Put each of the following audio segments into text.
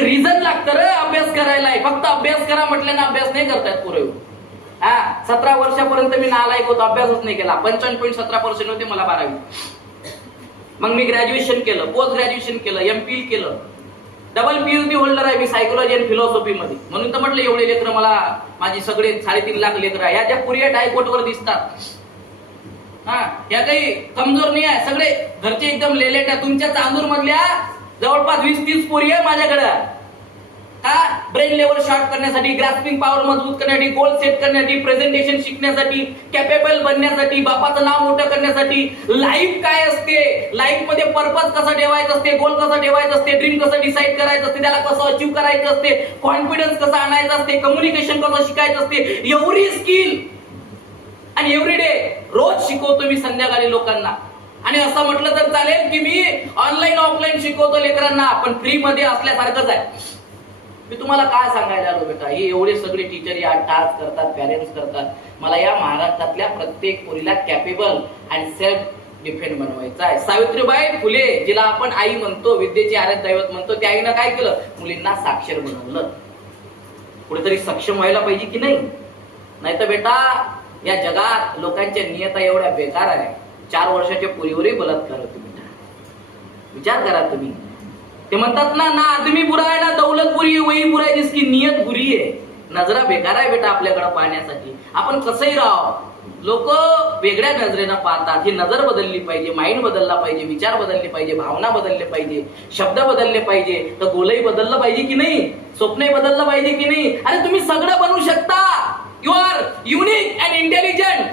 Reason लागतं रे अभ्यास करायला. फक्त अभ्यास करा म्हटल्याने अभ्यास नाही करतायत पुरे. 17 वर्षापर्यंत मी नालायक होतो, अभ्यासच नाही केला. 55.17% होते मला 12वी. मग मी ग्रॅज्युएशन केलं, पोस्ट ग्रॅज्युएशन केलं, MPhil केलं, डबल PhD होल्डर आहे मी सायकोलॉजी आणि फिलॉसॉफी मध्ये. म्हणून तर म्हटलं एवढे लेकर मला, माझी सगळे 3.5 लाख लेकर आहे. या ज्या पुरी हायकोर्टवर दिसतात, या काही कमजोर नाही आहे, सगळे घरचे एकदम लेलेट आहे. तुमच्या चांदूर मधल्या जवळपास 20-30 पोरी आहे माझ्याकडे. का ब्रेन लेवल शॉर्ट करण्यासाठी, ग्रास्पिंग पॉवर मजबूत करण्यासाठी, गोल सेट करण्यासाठी, प्रेझेंटेशन शिकण्यासाठी, कॅपेबल बनण्यासाठी, बापाचं नाव मोठं करण्यासाठी. लाईफ काय असते, लाईफ मध्ये पर्पज कसा ठेवायचा असते, गोल कसा ठेवायचा असते, ड्रीम कसं डिसाईड करायचं असते, त्याला कसं अचीव्ह करायचं असते, कॉन्फिडन्स कसा आणायचा असते, कम्युनिकेशन कसं शिकायचं असते, एवढी स्किल आणि एव्हरीडे रोज शिकवतो मी संध्याकाळी लोकांना. आणि असं म्हटलं तर चालेल की मी ऑनलाईन ऑफलाईन शिकवतो लेकरांना, पण फ्री मध्ये असल्यासारखंच आहे. मी तुम्हाला काय सांगायला आलो बेटा, हे एवढे सगळे टीचर या टास्क करतात, पॅरेंट्स करतात. मला या महाराष्ट्रातल्या प्रत्येक पोरीला कॅपेबल आणि सेल्फ डिपेंड बनवायचं आहे. सावित्रीबाई फुले, जिला आपण आई म्हणतो, विद्येची आराध्य दैवत म्हणतो, त्या आईनं काय केलं, मुलींना साक्षर बनवलं. कुठेतरी सक्षम व्हायला पाहिजे की नाही. नाही तर बेटा या जगात लोकांच्या नियता एवढ्या बेकार आहे. 4 वर्षाच्या पोरीवरही बलात्कार होतो बेटा. विचार करा तुम्ही. ते म्हणतात ना, ना आदमी बुरा आहे ना दौलत बुरी आहे, वही बुरा है जिसकी नियत बुरी आहे. नजरा बेकार आहे बेटा आपल्याकडे पाहण्यासाठी. आपण कसंही राहावं, लोक वेगळ्या नजरेनं पाहतात. ही नजर बदलली पाहिजे, माइंड बदलला पाहिजे, विचार बदलले पाहिजे, भावना बदलले पाहिजे, शब्द बदलले पाहिजे, तर गोलही बदललं पाहिजे की नाही, स्वप्नही बदललं पाहिजे की नाही. अरे तुम्ही सगळं बनवू शकता. You are unique and intelligent.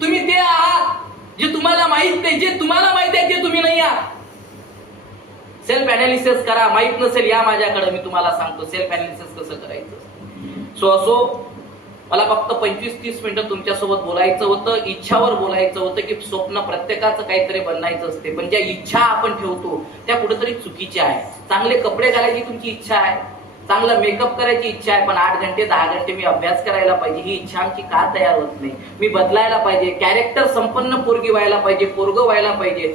तुम्ही ते आहात जे तुम्हाला माहित नाही, जे तुम्हाला माहित आहे ते तुम्ही नाही आहात. सेल्फ अनालिसिस करा. माहित नसेल या माझ्याकडे, मी तुम्हाला सांगतो सेल्फ अनालिसिस कसं करायचं. असो मला फक्त 25-30 मिनिटं तुमच्यासोबत बोलायचं होतं. इच्छावर बोलायचं होतं की स्वप्न प्रत्येकाचं काहीतरी बनायचं असते, पण ज्या इच्छा आपण ठेवतो त्या कुठेतरी चुकीच्या आहे. चांगले कपडे घालायची तुमची इच्छा आहे, चांगलं मेकअप करायची इच्छा आहे, पण 8 घंटे 10 घंटे मी अभ्यास करायला पाहिजे, ही इच्छा आमची का तयार होत नाही. मी बदलायला पाहिजे, कॅरेक्टर संपन्न पोरगी व्हायला पाहिजे, पोरगं व्हायला पाहिजे.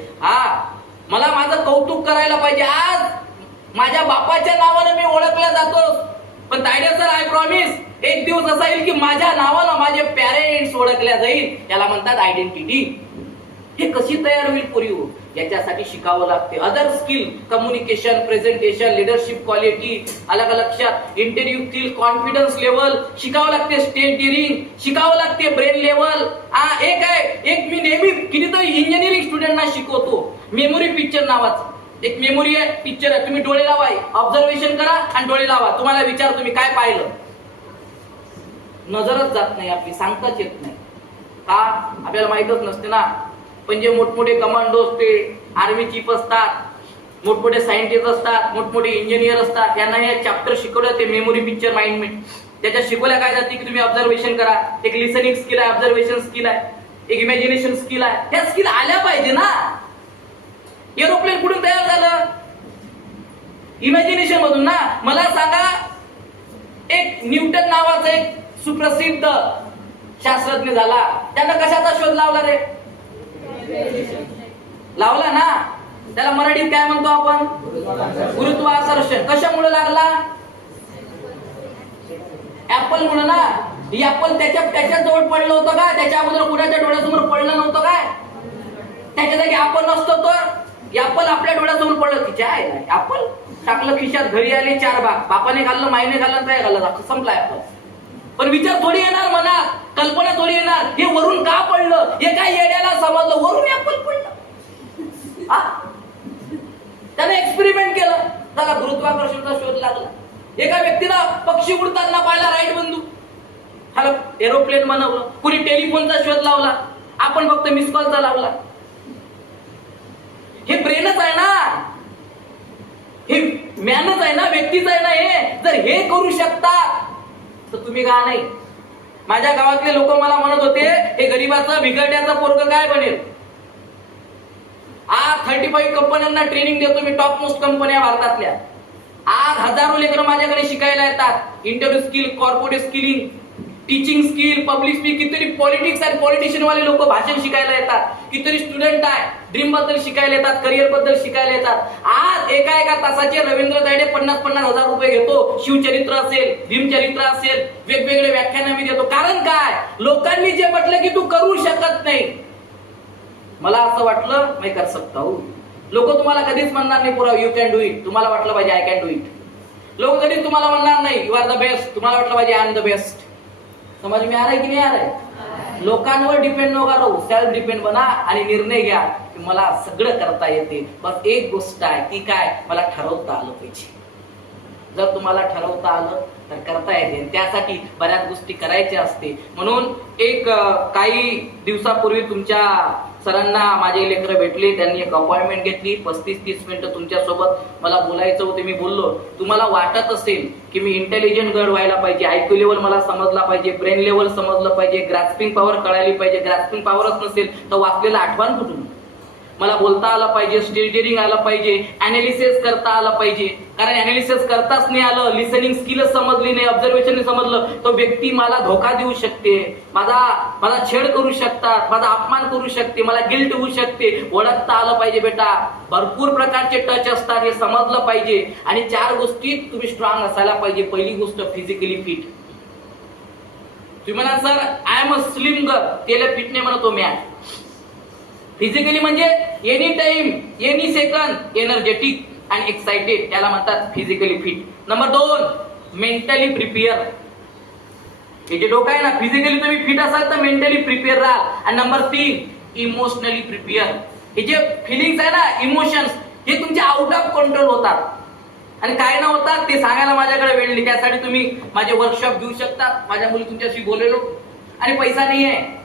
मला माझं कौतुक करायला पाहिजे. आज माझ्या बापाच्या नावानं मी ओळखला जातो, पण तायडे सर आय प्रॉमिस एक दिवस असा येईल की माझ्या नावानं माझे पॅरेंट्स ओळखल्या जाईल. त्याला म्हणतात आयडेंटिटी. हे कशी तयार होईल पोरी हो, याच्यासाठी शिकावं लागते. Other skill, communication, presentation, leadership quality, अलग अलग इंटरव्ह्यू स्किल, कॉन्फिडन्स लेवल शिकावं लागते, स्टेज डिअरिंग शिकावं लागते, ब्रेन लेवल. एक मी नेहमी कितीतरी इंजिनिअरिंग स्टुडंटना शिकवतो, मेमोरी पिक्चर नावाचं एक मेमोरी आहे, पिक्चर आहे. तुम्ही डोळे लावा, ऑब्झर्वेशन करा आणि डोळे लावा. तुम्हाला विचार तुम्ही काय पाहिलं. नजरच जात नाही आपली, सांगताच येत नाही. का आपल्याला माहितच नसते ना. पण जे मोठमोठे कमांडो असते, आर्मी चीफ असतात, मोठमोठे सायंटिस्ट असतात, मोठमोठे इंजिनियर असतात, यांना हे चॅप्टर शिकवलं ते मेमोरी पिक्चर माइंड. त्याच्यात शिकवल्या काय जाते की तुम्ही ऑब्झर्वेशन करा. एक लिसनिंग स्किल आहे, ऑब्झर्वेशन स्किल आहे, एक इमॅजिनेशन स्किल आहे. त्या स्किल आल्या पाहिजे ना. एरोप्लेन कुठून तयार झालं, इमॅजिनेशन मधून ना. मला सांगा, एक न्यूटन नावाचा एक सुप्रसिद्ध शास्त्रज्ञ झाला, त्यानं कशाचा शोध लावला रे, लावला ना. त्याला मराठीत काय म्हणतो आपण, गुरुत्वाकर्षण. कशामुळे लागला, ऍपल मुळे ना. ऍपल त्याच्या जवळ पडलं होतं का, त्याच्या अगोदर कुणाच्या डोळ्यासमोर पडलं नव्हतं काय. त्याच्या जागी आपण नसतो तर ऍपल आपल्या डोळ्यासमोर पडलं. तिच्या आहे ऍपल टाकलं खिशात, घरी आले 4 भाग, बापाने घाललं, माईने घाललं, काय घाललं, संपला ऍपल. पण विचार थोडी येणार मनात, कल्पना थोडी येणार, हे वरून का पडलं, हे काय येण्याला समजलं, वरून ऍपल पडलं. त्याने एक्सपेरिमेंट केलं, त्याला गुरुत्वाकर्षणाचा शोध लागला. एका व्यक्तीला पक्षी उडताना पाहिला, राईट बंधू, ह्याला एरोप्लेन बनवलं. कुणी टेलिफोनचा शोध लावला, आपण फक्त मिस कॉलचा लावला. हे ब्रेनच आहे ना, हे मॅनच आहे ना, व्यक्तीच आहे ना. हे जर हे करू शकता तर तुम्ही का नाही. माझ्या गावातले लोक मला म्हणत होते, हे गरीबाचं बिघडण्याचं पोरग काय बनेल. आज 35 कंपन्यांना ट्रेनिंग देतो मी, टॉप मोस्ट कंपन्या भारतातल्या. आज हजारो लेकरं माझ्याकडे शिकायला येतात. Interview skill, corporate skilling, teaching skill, public speak, कितीतरी पॉलिटिक्स आणि पॉलिटिशियन वाले लोक भाषण शिकायला येतात, कितीतरी स्टुडंट आहे ड्रीम बद्दल शिकायला येतात, करिअर बद्दल शिकायला येतात. आज एका तासाचे रवींद्र तायडे 50-50 हजार रुपये घेतो. शिवचरित्र असेल, भीमचरित्र असेल, वेगवेगळे व्याख्यान मी देतो. कारण काय? लोकांनी जे म्हटलं की तू करू शकत नाही, मला असं वाटलं मी कर सकता हूं. लोक तुम्हाला कधीच म्हणणार नाही पुरा यू कॅन डू इट, तुम्हाला वाटलं पाहिजे आय कॅन डू इट. लोक कधीच तुम्हाला म्हणणार नाही यू आर द बेस्ट, तुम्हाला वाटलं पाहिजे आय एम द बेस्ट. समझ में आ रहा है की नाही आ रहा है? लोकांवर डिपेंड नका राहू, सेल्फ डिपेंड बना आणि निर्णय घ्या की मला सगळं करता येते. बस एक गोष्ट आहे ती काय, मला ठरवता आलं पाहिजे. जर तुम्हाला ठरवता आलं तर करता येते. त्यासाठी बऱ्याच गोष्टी करायच्या असते. म्हणून एक काही दिवसापूर्वी तुमच्या सरांना माझे लेकरं भेटले, त्यांनी एक अपॉइंटमेंट घेतली. 35-30 मिनिटं तुमच्यासोबत मला बोलायचं होतं. मी बोललो. तुम्हाला वाटत असेल की मी इंटेलिजंट गर्ल व्हायला पाहिजे, आयक्यू लेवल मला समजला पाहिजे, ब्रेन लेवल समजलं पाहिजे, ग्रास्पिंग पॉवर कळायला पाहिजे. ग्रास्पिंग पॉवरच नसेल तर वाचलेलं आठवण कुठून? मला बोलता आलं पाहिजे, स्टेडिंग आलं पाहिजे, अनालिसिस करता आलं पाहिजे. कारण अनालिसिस करताच नाही आलं, लिसनिंग स्किलच समजली नाही, ऑब्झर्वेशन समजलं, तो व्यक्ती मला धोका देऊ शकते, माझा छेड करू शकतात, माझा अपमान करू शकते, मला गिल्ट होऊ शकते. ओळखता आलं पाहिजे बेटा. भरपूर प्रकारचे टच असतात, हे समजलं पाहिजे. आणि 4 गोष्टीत तुम्ही स्ट्रॉंग असायला पाहिजे. पहिली गोष्ट फिजिकली फिट. तुम्ही म्हणा sir I am a slim girl, त्याला फिट नाही म्हणतो मॅन. फिजिकली म्हणजे any time, any second energetic आणि एक्साइटेड, त्याला म्हणतात physically fit. Number 2 mentally prepare. हे जे डोकं आहे ना, फिजिकली तुम्ही फिट असाल तर मेंटली प्रिपेअर राहाल. आणि नंबर 3 इमोशनली प्रिपेअर. हे जे फिलिंग्स आहे ना, इमोशन्स, हे तुमचे आउट ऑफ कंट्रोल होतात. आणि काय ना होतात ते सांगायला माझ्याकडे वेळ नाही. त्यासाठी तुम्ही माझे वर्कशॉप घेऊ शकता. माझ्या मुली तुमच्याशी बोलेलो. आणि पैसा नाही आहे,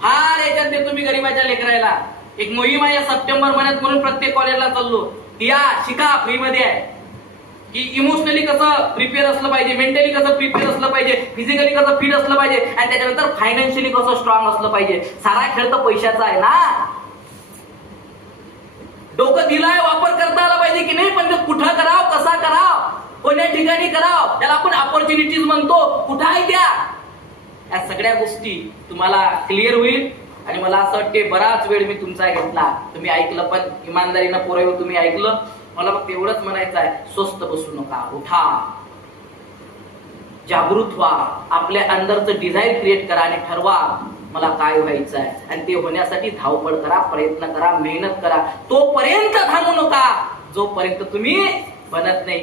हा याच्यात देतो मी गरीबाच्या लेकरायला. एक मोहीम आहे सप्टेंबर महिन्यात, म्हणून प्रत्येक कॉलेजला चाललो. या शिका, फ्री मध्ये आहे की इमोशनली कसं प्रिपेअर असलं पाहिजे, मेंटली कसं प्रिपेअर असलं पाहिजे, फिजिकली कसं फिट असलं पाहिजे, आणि त्याच्यानंतर फायनान्शियली कसं स्ट्रॉंग असलं पाहिजे. सारा खेळ तर पैशाचा आहे ना. डोकं दिलाय, वापर करता आला पाहिजे की नाही, पण ते कुठं कराव, कसा कराव, कोण्या ठिकाणी कराव, त्याला आपण ऑपॉर्च्युनिटीज म्हणतो. कुठं आहे त्या? या सगळ्या गोष्टी तुम्हाला क्लिअर होईल. आणि मला असं वाटते बराच वेळ मी तुमचा घेतला, तुम्ही ऐकलं, पण इमानदारीनं पुरेवं तुम्ही ऐकलं. मला फक्त एवढंच म्हणायचं आहे, स्वस्त बसू नका, उठा, जागृत व्हा, आपल्या अंदरचं डिझायर क्रिएट करा आणि ठरवा मला काय व्हायचं आहे. आणि ते होण्यासाठी धावपळ करा, प्रयत्न करा, मेहनत करा. तोपर्यंत थांबू नका जोपर्यंत तुम्ही बनत नाही.